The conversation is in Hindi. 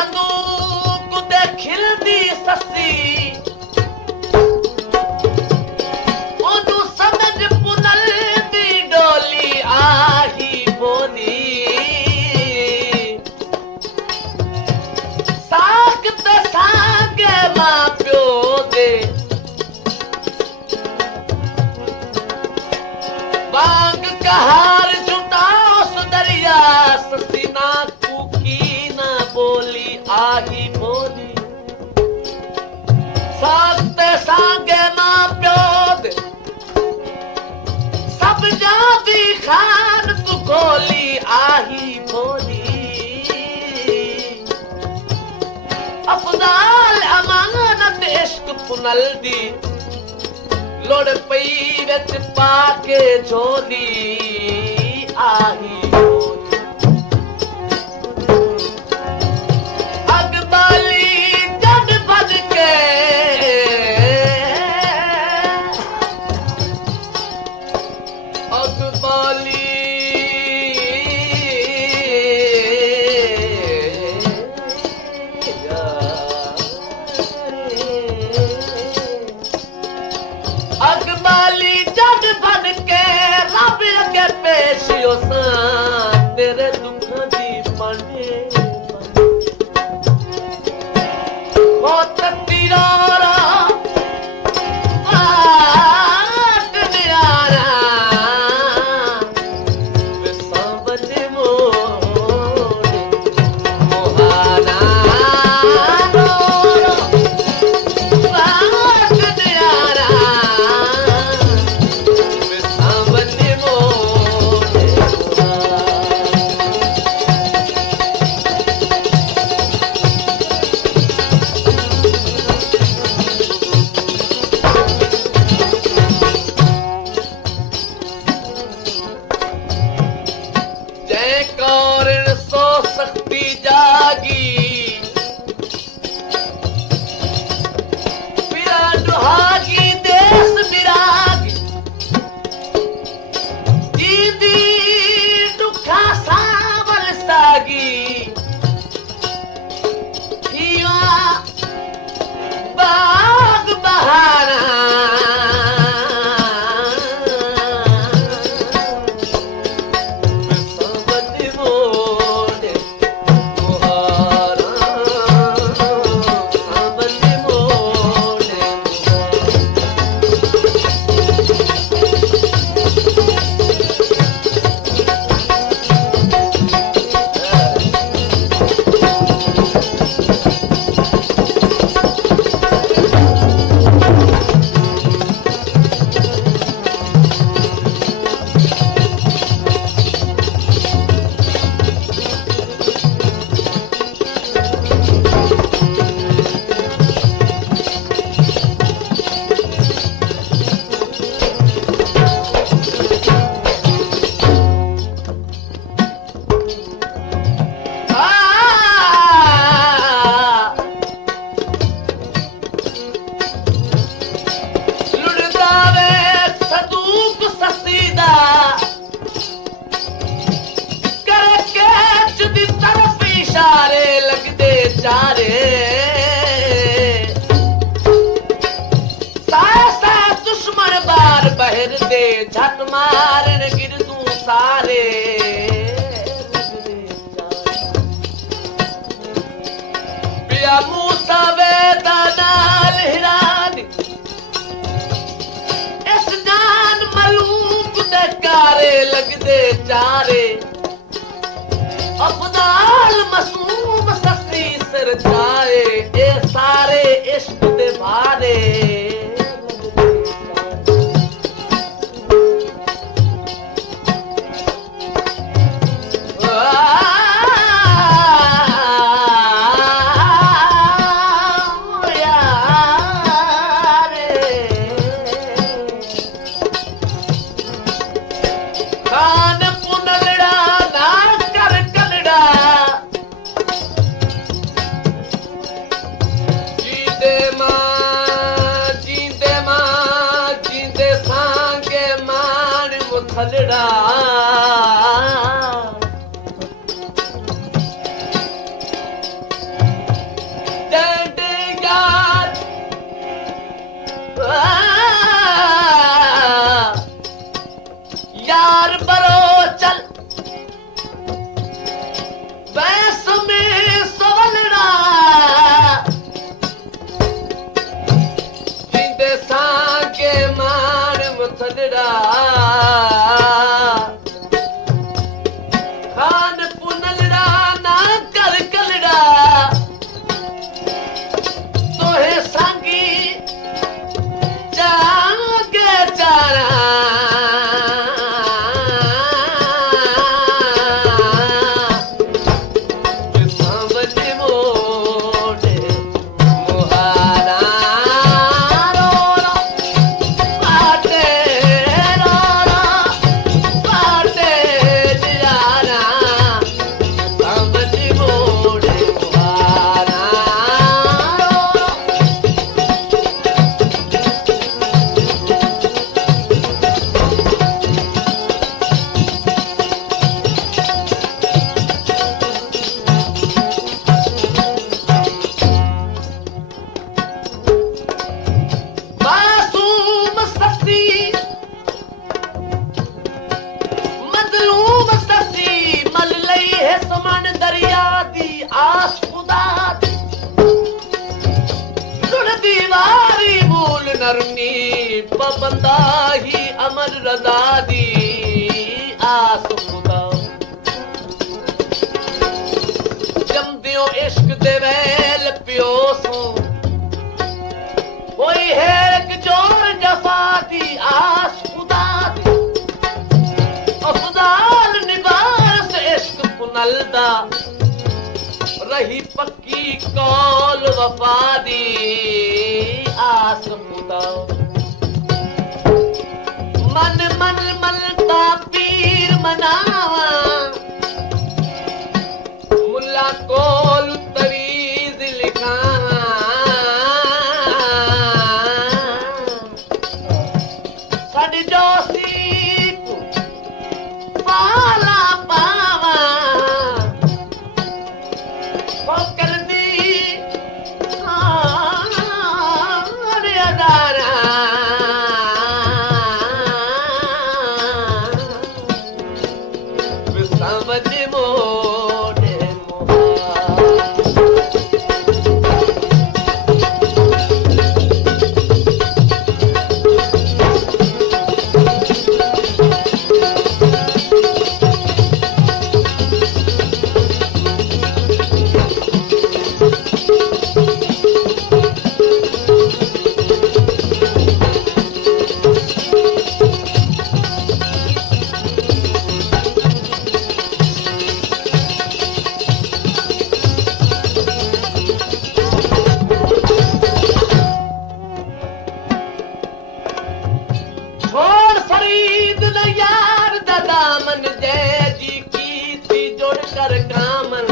संदूक दे खिलदी ससी ओनू समझ पुनल दी डोली आही बोली साग ते सागे मां प्यो दे बांग कहार जुटाओ सुदरिया ससी ना कुकी ना बोली आही बोली सागते सागे मां प्यो दे सब जादी खान तू खोली आही बोली अफदाल अमानत इश्क पुनल दी लोड़ पई विच पाके झोली आही बोली अगबाली जद बद के अगबाली अगबाली जद बन के रब अगे पेश होसा तेरे दुख दी मने ओ ततीरा आट नियारा विसावन मोड़े मोहाना झट मारन गिर तू सारे पिया मूसा वेदा नाल हिरानी इस जान मलूक दे कारे लगदे चारे अफदाल मसूम सस्ती सिर जाए ए सारे इश्क दे भारे खलड़ा नरमी पबंदा ही अमर रज़ा दी आस खुदा जमदियो इश्क दे वैल पियो सो कोई है एक जोर जफा दी आस खुदा दी अफजाल निबास इश्क पुनलदा रही पक्की कौल वफा दी आस खुदा मन मन मलता पीर मनावा मुल्ला कोल तवीज लिखा साडी जोसी पाला पावा हो कर दी सारे अदारा समझ मोड़े छोड़ फरीद न यार दामन जय जी की थी जोड़ कर कामन